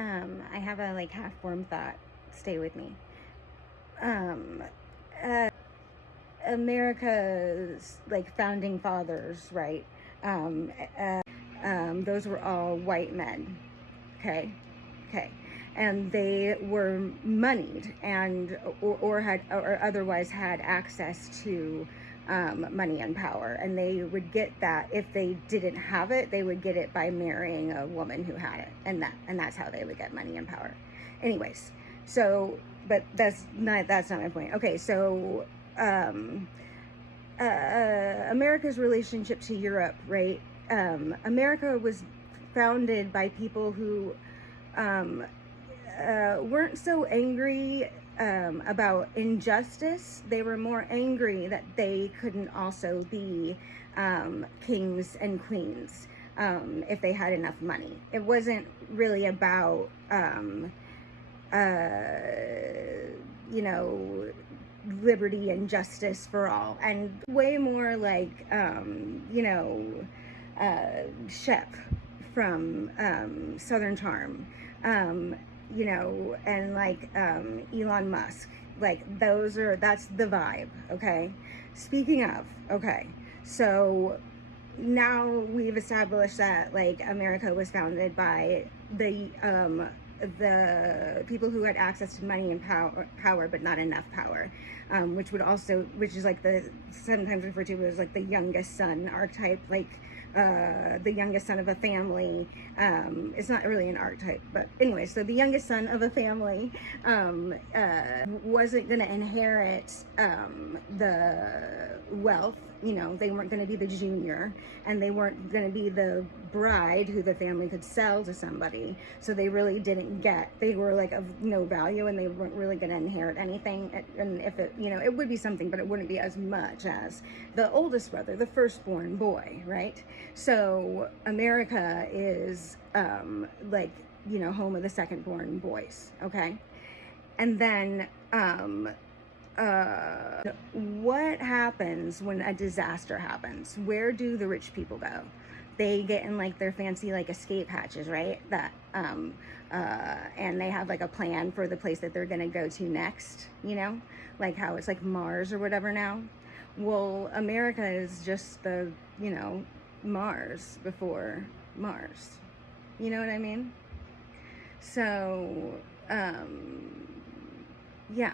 I have a like half-formed thought. Stay with me. Um, uh, America's like founding fathers, right? Um, those were all white men. Okay, okay, and they were moneyed and or had or otherwise had access to money and power, and they would get that. If they didn't have it, they would get it by marrying a woman who had it, and that's how they would get money and power. Anyways, so but that's not my point. Okay, so America's relationship to Europe, right? America was founded by people who um, weren't so angry about injustice. They were more angry that they couldn't also be kings and queens if they had enough money. It wasn't really about, you know, liberty and justice for all, and way more like, Shep from Southern Charm, and like Elon Musk. Like that's the vibe, okay? Speaking of, okay, so now we've established that like America was founded by the people who had access to money and power, but not enough power, which is like the sometimes referred to as like the youngest son archetype, like the youngest son of a family. It's not really an archetype, but anyway, so the youngest son of a family wasn't going to inherit the wealth. They weren't going to be the junior, and they weren't going to be the bride who the family could sell to somebody. So they really didn't they were like of no value, and they weren't really going to inherit anything. And if it would be something, but it wouldn't be as much as the oldest brother, the firstborn boy, right? So America is home of the second-born boys, okay? And then what happens when a disaster happens? Where do the rich people go? They get in like their fancy like escape hatches, right? And they have like a plan for the place that they're gonna go to next, like how it's like Mars or whatever now. Well, America is just the, Mars before Mars. You know what I mean? So, yeah.